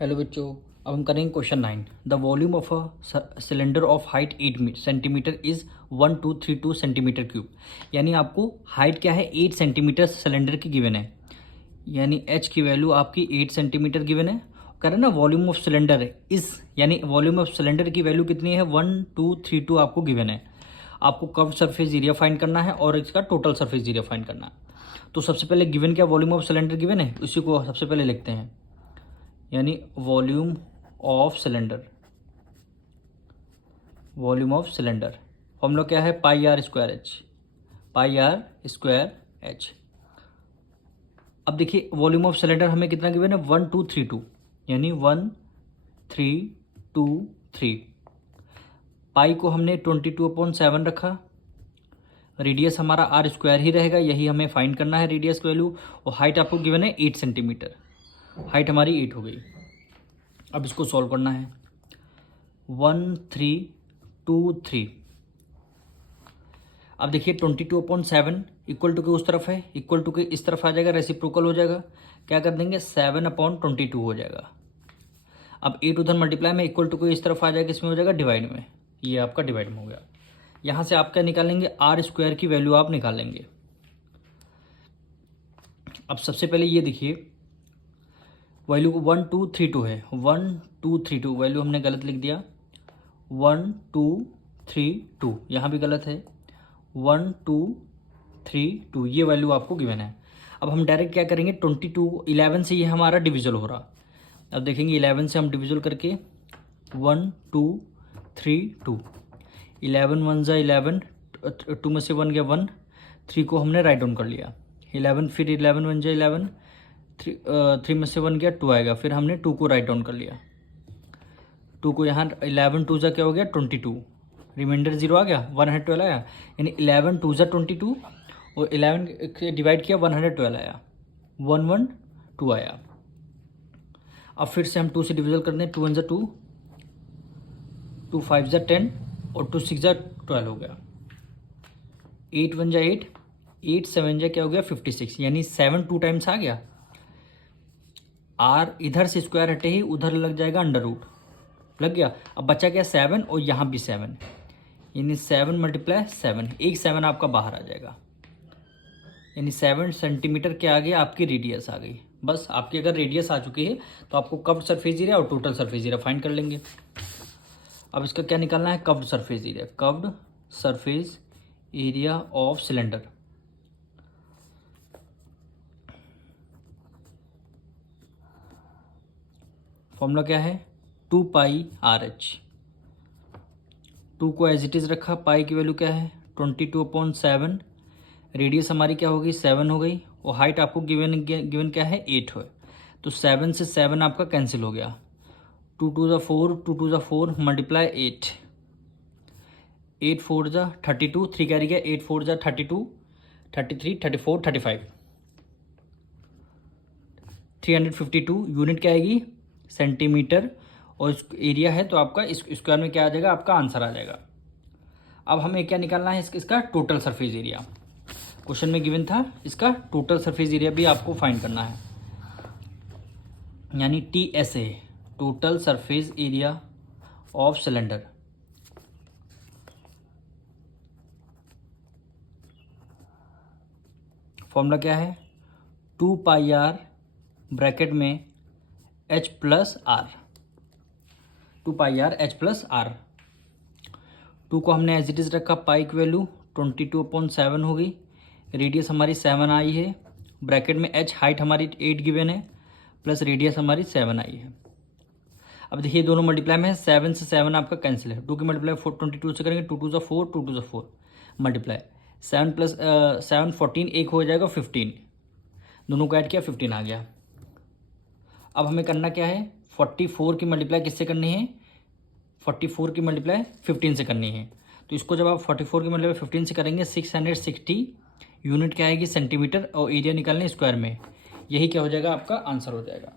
Hello बच्चों, अब हम करेंगे question 9। The volume of a cylinder of height 8 centimetre is 1232 centimetre cube. यानी आपको हाइट क्या है, 8 सेंटीमीटर सिलेंडर की गिवन है। यानी एच की वैल्यू आपकी 8 सेंटीमीटर गिवन है। कह रहे ना वॉल्यूम ऑफ सिलेंडर इज, यानी वॉल्यूम ऑफ सिलेंडर की वैल्यू कितनी है, 1232 आपको गिवन है। आपको कर्व सरफेस एरिया फाइंड करना है और इसका टोटल सरफेस एरिया फाइंड करना है। तो सबसे पहले गिवन क्या, वॉल्यूम ऑफ सिलेंडर गिवन है, उसी को सबसे पहले लिखते हैं। यानी volume of cylinder, volume of cylinder formula क्या है, pi R square H, pi R square H. अब देखिए वॉल्यूम ऑफ सिलेंडर हमें कितना गिवन है, 1232, यानी 1323। पाई को हमने 22/7 रखा। रेडियस हमारा आर स्क्वायर ही रहेगा, यही हमें फाइंड करना है रेडियस की वैल्यू। और हाइट आपको गिवन है 8 सेंटीमीटर, हाइट हमारी 8 हो गई। अब इसको सॉल्व करना है। 1323। अब देखिए 22/7 इक्वल टू के उस तरफ है, इक्वल टू के इस तरफ आ जाएगा, रेसिप्रोकल हो जाएगा। क्या कर देंगे, 7/22 हो जाएगा। अब 8 उधर मल्टीप्लाई में, इक्वल टू के इस तरफ आ जाएगा, इसमें हो जाएगा डिवाइड में। ये आपका डिवाइड में हो गया। यहाँ से आप क्या निकालेंगे, आर स्क्वायर की वैल्यू आप निकालेंगे। अब सबसे पहले ये देखिए वैल्यू 1232 है, 1232 वैल्यू हमने गलत लिख दिया, 1232 यहाँ भी गलत है, 1232 ये वैल्यू आपको गिवन है। अब हम डायरेक्ट क्या करेंगे, 11 से ये हमारा डिविजल हो रहा। अब देखेंगे 11 से हम डिविजल करके 1232, 11 1 जा 11, 2 में से 1 गया 1, 3 को हमने राइट डाउन कर लिया। 11 फिर 11 1 जा 11, 3 में से 1 गया 2 आएगा, फिर हमने 2 को राइट डाउन कर लिया। 2 को यहाँ 11 2 जा क्या हो गया 22, रिमाइंडर 0 आ गया, 112 आया। यानी 11 2 जा 22 और 11 डिवाइड किया 112 आया, 112 आया। अब फिर से हम 2 से डिविजल करते हैं, 2 1 जा 2, 2 5 जा 10 और 2 6 जा 12 हो गया। 8 1 जा 8, 8 7 जा क्या हो गया 56, यानी 7 2 टाइम्स आ गया। आर इधर से स्क्वायर हटे ही उधर लग जाएगा अंडर रूट, लग गया। अब बचा क्या 7 और यहाँ भी 7, यानी 7 × 7, एक 7 आपका बाहर आ जाएगा। यानी 7 सेंटीमीटर के आगे आपकी रेडियस आ गई। बस आपकी अगर रेडियस आ चुकी है तो आपको कर्व्ड सरफेस एरिया और टोटल सरफेस एरिया फाइंड कर लेंगे। अब इसका क्या निकालना है, curved surface area, curved surface area of cylinder. Formula क्या है, 2 पाई आर एच। 2 को एज इट इज़ रखा, पाई की वैल्यू क्या है 22/7, रेडियस हमारी क्या हो गई 7 हो गई, और हाइट आपको गिवन क्या है 8 है। तो 7 से 7 आपका कैंसिल हो गया, 2 2 जा 4, 2 2 जा 4 मल्टीप्लाई 8, 8 4 जा 32, 3 कैरी गया, 8 4 जा 32, 33 34 35, 352 यूनिट क्या आएगी सेंटीमीटर, और एरिया है तो आपका इस स्क्वायर में क्या आ जाएगा, आपका आंसर आ जाएगा। अब हमें क्या निकालना है, इसका टोटल सरफेस एरिया। क्वेश्चन में गिवन था, इसका टोटल सरफेस एरिया भी आपको फाइंड करना है, यानी TSA, total surface area of cylinder. Formula क्या है, 2 पाई आर ब्रैकेट में H plus R, 2 pi R H plus R. 2 को हमने एज इट इज़ रखा, पाई की वैल्यू 22/7 हो गई, रेडियस हमारी 7 आई है, ब्रैकेट में H, हाइट हमारी 8 गिवन है, प्लस रेडियस हमारी 7 आई है। अब देखिए दोनों मल्टीप्लाई में है, 7 से 7 आपका कैंसिल है, 2 की मल्टीप्लाई 22 से करेंगे, 2 2 जा 4, 2 2 जा 4 मल्टीप्लाई 7 प्लस 7 14, एक हो जाएगा 15, दोनों को ऐड किया 15 आ गया। अब हमें करना क्या है, 44 की मल्टीप्लाई किससे करनी है, 44 की मल्टीप्लाई 15 से करनी है। तो इसको जब आप 44 की मल्टीप्लाई 15 से करेंगे 660 यूनिट क्या आएगी सेंटीमीटर, और एरिया निकालने स्क्वायर में, यही क्या हो जाएगा आपका आंसर हो जाएगा।